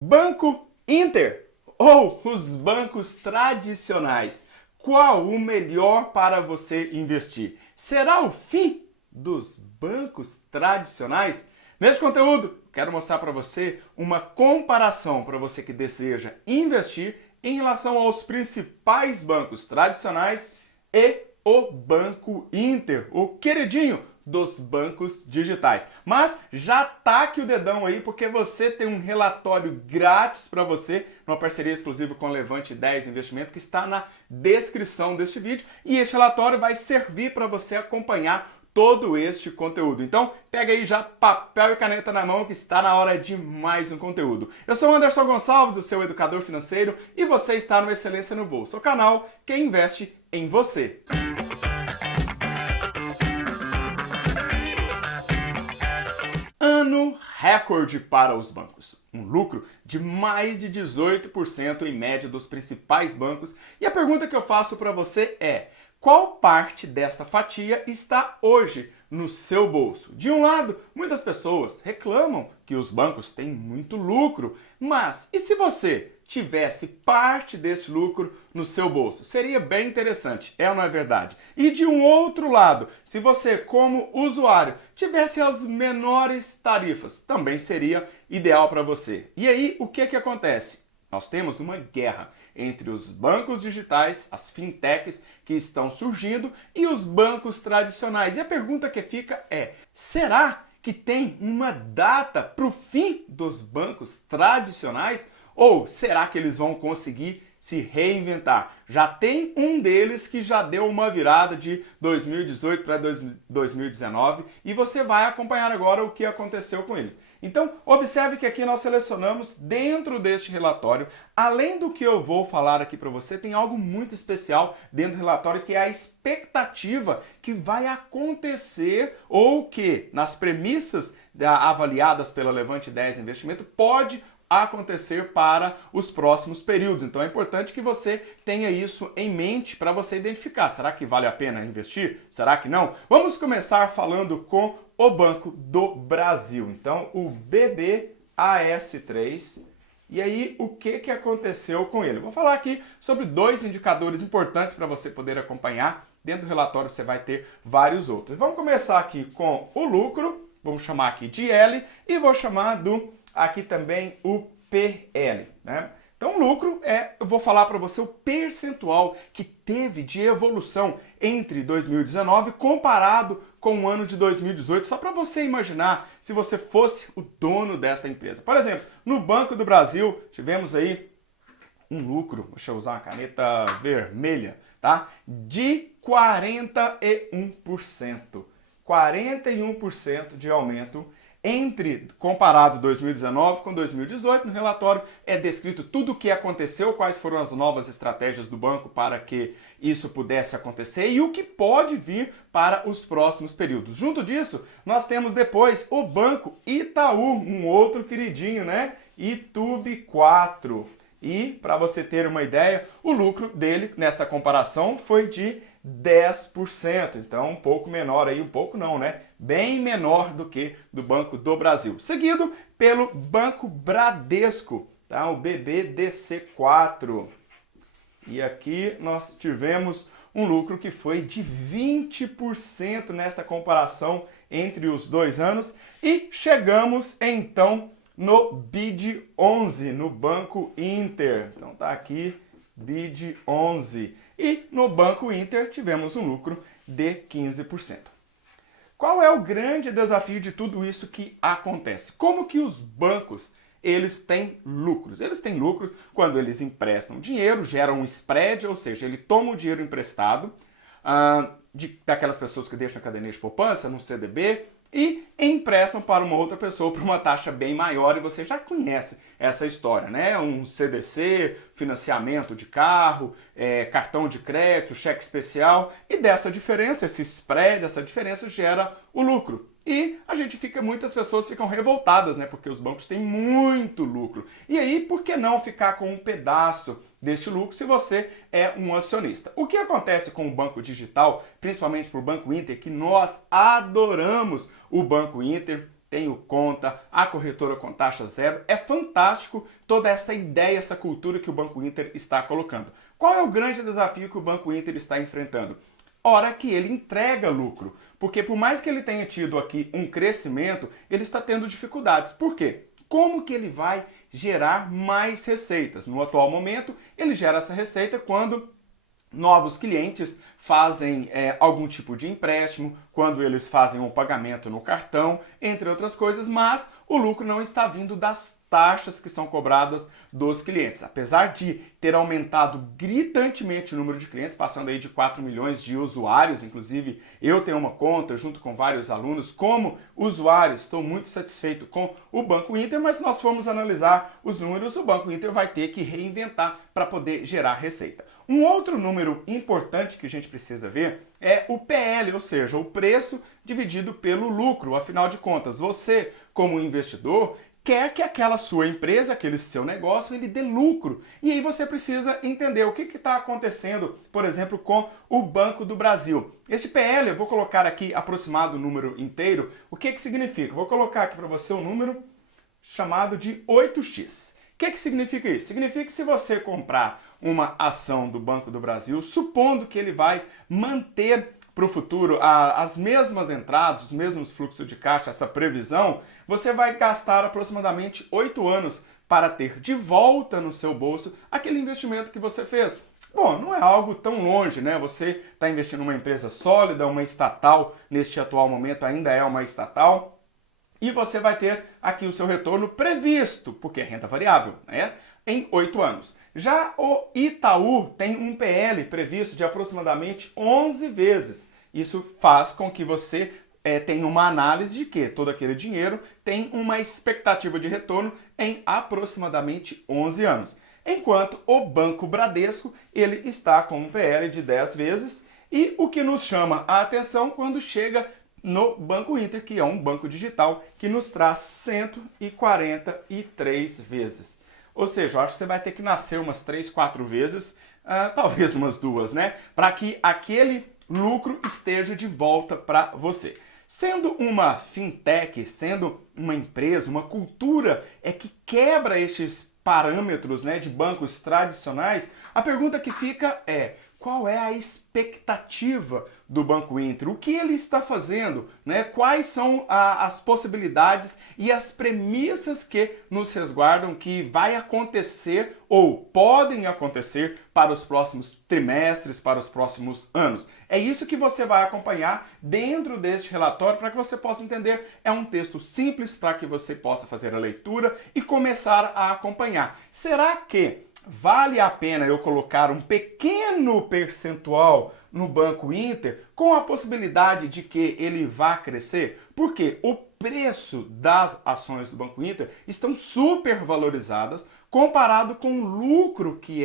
Banco Inter ou os bancos tradicionais? Qual o melhor para você investir? Será o fim dos bancos tradicionais? Neste conteúdo, quero mostrar para você uma comparação para você que deseja investir em relação aos principais bancos tradicionais e o Banco Inter, o queridinho dos bancos digitais. Mas já taque o dedão aí porque você tem um relatório grátis para você, numa parceria exclusiva com o Levante 10 Investimento, que está na descrição deste vídeo, e este relatório vai servir para você acompanhar todo este conteúdo. Então, pega aí já papel e caneta na mão que está na hora de mais um conteúdo. Eu sou o Anderson Gonçalves, o seu educador financeiro, e você está no Excelência no Bolso, o canal que investe em você. Ano recorde para os bancos. Um lucro de mais de 18% em média dos principais bancos. E a pergunta que eu faço para você é: qual parte desta fatia está hoje no seu bolso? De um lado, muitas pessoas reclamam que os bancos têm muito lucro, mas e se você tivesse parte desse lucro no seu bolso? Seria bem interessante, é ou não é verdade? E de um outro lado, se você, como usuário, tivesse as menores tarifas, também seria ideal para você. E aí, o que acontece? Nós temos uma guerra entre os bancos digitais, as fintechs que estão surgindo, e os bancos tradicionais. E a pergunta que fica é: será que tem uma data para o fim dos bancos tradicionais? Ou será que eles vão conseguir se reinventar? Já tem um deles que já deu uma virada de 2018 para 2019 e você vai acompanhar agora o que aconteceu com eles. Então, observe que aqui nós selecionamos dentro deste relatório, além do que eu vou falar aqui para você, tem algo muito especial dentro do relatório, que é a expectativa que vai acontecer ou que, nas premissas avaliadas pela Levante 10 Investimento, pode acontecer para os próximos períodos. Então é importante que você tenha isso em mente para você identificar. Será que vale a pena investir? Será que não? Vamos começar falando com o Banco do Brasil. Então, o BBAS3. E aí, o que aconteceu com ele? Vou falar aqui sobre dois indicadores importantes para você poder acompanhar. Dentro do relatório você vai ter vários outros. Vamos começar aqui com o lucro. Vamos chamar aqui de L e vou chamar aqui também o PL, né? Então, o lucro eu vou falar para você o percentual que teve de evolução entre 2019 comparado com o ano de 2018, só para você imaginar se você fosse o dono dessa empresa. Por exemplo, no Banco do Brasil, tivemos aí um lucro, deixa eu usar uma caneta vermelha, tá? De 41%. 41% de aumento comparado 2019 com 2018. No relatório é descrito tudo o que aconteceu, quais foram as novas estratégias do banco para que isso pudesse acontecer e o que pode vir para os próximos períodos. Junto disso, nós temos depois o Banco Itaú, um outro queridinho, né? Itube 4. E, para você ter uma ideia, o lucro dele nesta comparação foi de 10%. Então, um pouco menor aí, um pouco não, né? Bem menor do que do Banco do Brasil. Seguido pelo Banco Bradesco, tá? O BBDC4. E aqui nós tivemos um lucro que foi de 20% nesta comparação entre os dois anos. E chegamos, então, no BID11, no Banco Inter. Então tá aqui, BID11. E no Banco Inter tivemos um lucro de 15%. Qual é o grande desafio de tudo isso que acontece? Como que os bancos eles têm lucros? Eles têm lucro quando eles emprestam dinheiro, geram um spread, ou seja, ele toma o dinheiro emprestado daquelas pessoas que deixam a caderneta de poupança, no CDB, e emprestam para uma outra pessoa por uma taxa bem maior, e você já conhece essa história, né? Um CDC, financiamento de carro, cartão de crédito, cheque especial, e dessa diferença, esse spread, essa diferença gera o lucro. E muitas pessoas ficam revoltadas, né? Porque os bancos têm muito lucro. E aí, por que não ficar com um pedaço deste lucro se você é um acionista? O que acontece com o banco digital, principalmente para o Banco Inter, que nós adoramos o Banco Inter, tem o Conta, a corretora com taxa zero. É fantástico toda essa ideia, essa cultura que o Banco Inter está colocando. Qual é o grande desafio que o Banco Inter está enfrentando? Hora que ele entrega lucro, porque por mais que ele tenha tido aqui um crescimento, ele está tendo dificuldades. Por quê? Como que ele vai gerar mais receitas? No atual momento, ele gera essa receita quando novos clientes fazem algum tipo de empréstimo, quando eles fazem um pagamento no cartão, entre outras coisas, mas o lucro não está vindo das taxas que são cobradas dos clientes. Apesar de ter aumentado gritantemente o número de clientes, passando aí de 4 milhões de usuários, inclusive eu tenho uma conta junto com vários alunos, como usuário, estou muito satisfeito com o Banco Inter, mas se nós formos analisar os números, o Banco Inter vai ter que reinventar para poder gerar receita. Um outro número importante que a gente precisa ver é o PL, ou seja, o preço dividido pelo lucro. Afinal de contas, você, como investidor, quer que aquela sua empresa, aquele seu negócio, ele dê lucro. E aí você precisa entender o que está acontecendo, por exemplo, com o Banco do Brasil. Este PL, eu vou colocar aqui aproximado o número inteiro. O que significa? Vou colocar aqui para você um número chamado de 8x. O que significa isso? Significa que se você comprar uma ação do Banco do Brasil, supondo que ele vai manter para o futuro as mesmas entradas, os mesmos fluxos de caixa, essa previsão, você vai gastar aproximadamente 8 anos para ter de volta no seu bolso aquele investimento que você fez. Bom, não é algo tão longe, né? Você está investindo numa empresa sólida, uma estatal, neste atual momento ainda é uma estatal, e você vai ter aqui o seu retorno previsto, porque é renda variável, né? Em 8 anos. Já o Itaú tem um PL previsto de aproximadamente 11 vezes. Isso faz com que você tenha uma análise de que todo aquele dinheiro tem uma expectativa de retorno em aproximadamente 11 anos. Enquanto o Banco Bradesco, ele está com um PL de 10 vezes, e o que nos chama a atenção quando chega no Banco Inter, que é um banco digital que nos traz 143 vezes. Ou seja, eu acho que você vai ter que nascer umas 3, 4 vezes, talvez umas 2, né? Para que aquele lucro esteja de volta para você. Sendo uma fintech, sendo uma empresa, uma cultura que quebra estes parâmetros, né, de bancos tradicionais, a pergunta que fica é: qual é a expectativa do Banco Inter? O que ele está fazendo? Né? Quais são as possibilidades e as premissas que nos resguardam que vai acontecer ou podem acontecer para os próximos trimestres, para os próximos anos? É isso que você vai acompanhar dentro deste relatório para que você possa entender. É um texto simples para que você possa fazer a leitura e começar a acompanhar. Será que vale a pena eu colocar um pequeno percentual no Banco Inter com a possibilidade de que ele vá crescer? Porque o preço das ações do Banco Inter estão super valorizadas comparado com o lucro que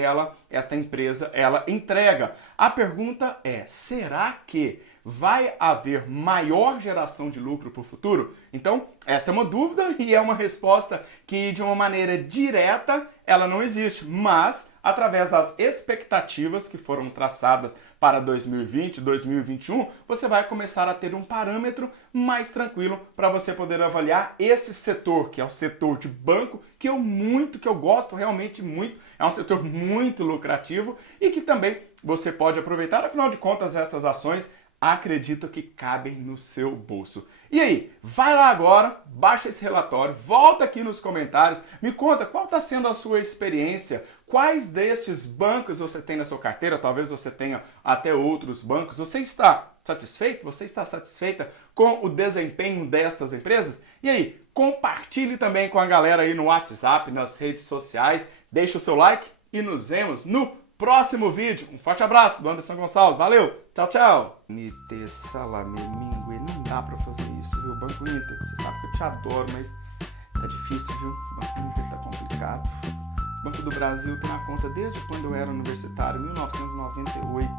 esta empresa, entrega. A pergunta é: será que vai haver maior geração de lucro para o futuro? Então, esta é uma dúvida e é uma resposta que, de uma maneira direta, ela não existe, mas através das expectativas que foram traçadas para 2020, 2021, você vai começar a ter um parâmetro mais tranquilo para você poder avaliar esse setor, que é o setor de banco, que eu gosto realmente muito, é um setor muito lucrativo e que também você pode aproveitar. Afinal de contas, estas ações acredito que cabem no seu bolso. E aí, vai lá agora, baixa esse relatório, volta aqui nos comentários, me conta qual está sendo a sua experiência, quais destes bancos você tem na sua carteira, talvez você tenha até outros bancos. Você está satisfeito? Você está satisfeita com o desempenho destas empresas? E aí, compartilhe também com a galera aí no WhatsApp, nas redes sociais, deixa o seu like e nos vemos no próximo vídeo. Um forte abraço do Anderson Gonçalves. Valeu. Tchau, tchau. Nite salame mingue. Não dá pra fazer isso, viu? Banco Inter, você sabe que eu te adoro, mas tá difícil, viu? Banco Inter tá complicado. Banco do Brasil tem a conta desde quando eu era universitário, 1998.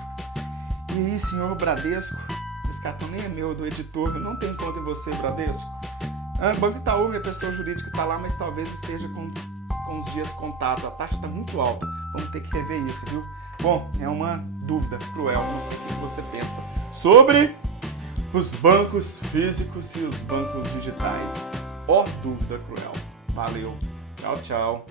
E aí, senhor Bradesco, esse cartão nem é meu, é do editor. Eu não tenho conta em você, Bradesco. Banco Itaú, minha pessoa jurídica tá lá, mas talvez esteja com os dias contados. A taxa está muito alta. Vamos ter que rever isso, viu? Bom, é uma dúvida cruel. Não sei o que você pensa sobre os bancos físicos e os bancos digitais. Ó, dúvida cruel. Valeu. Tchau, tchau.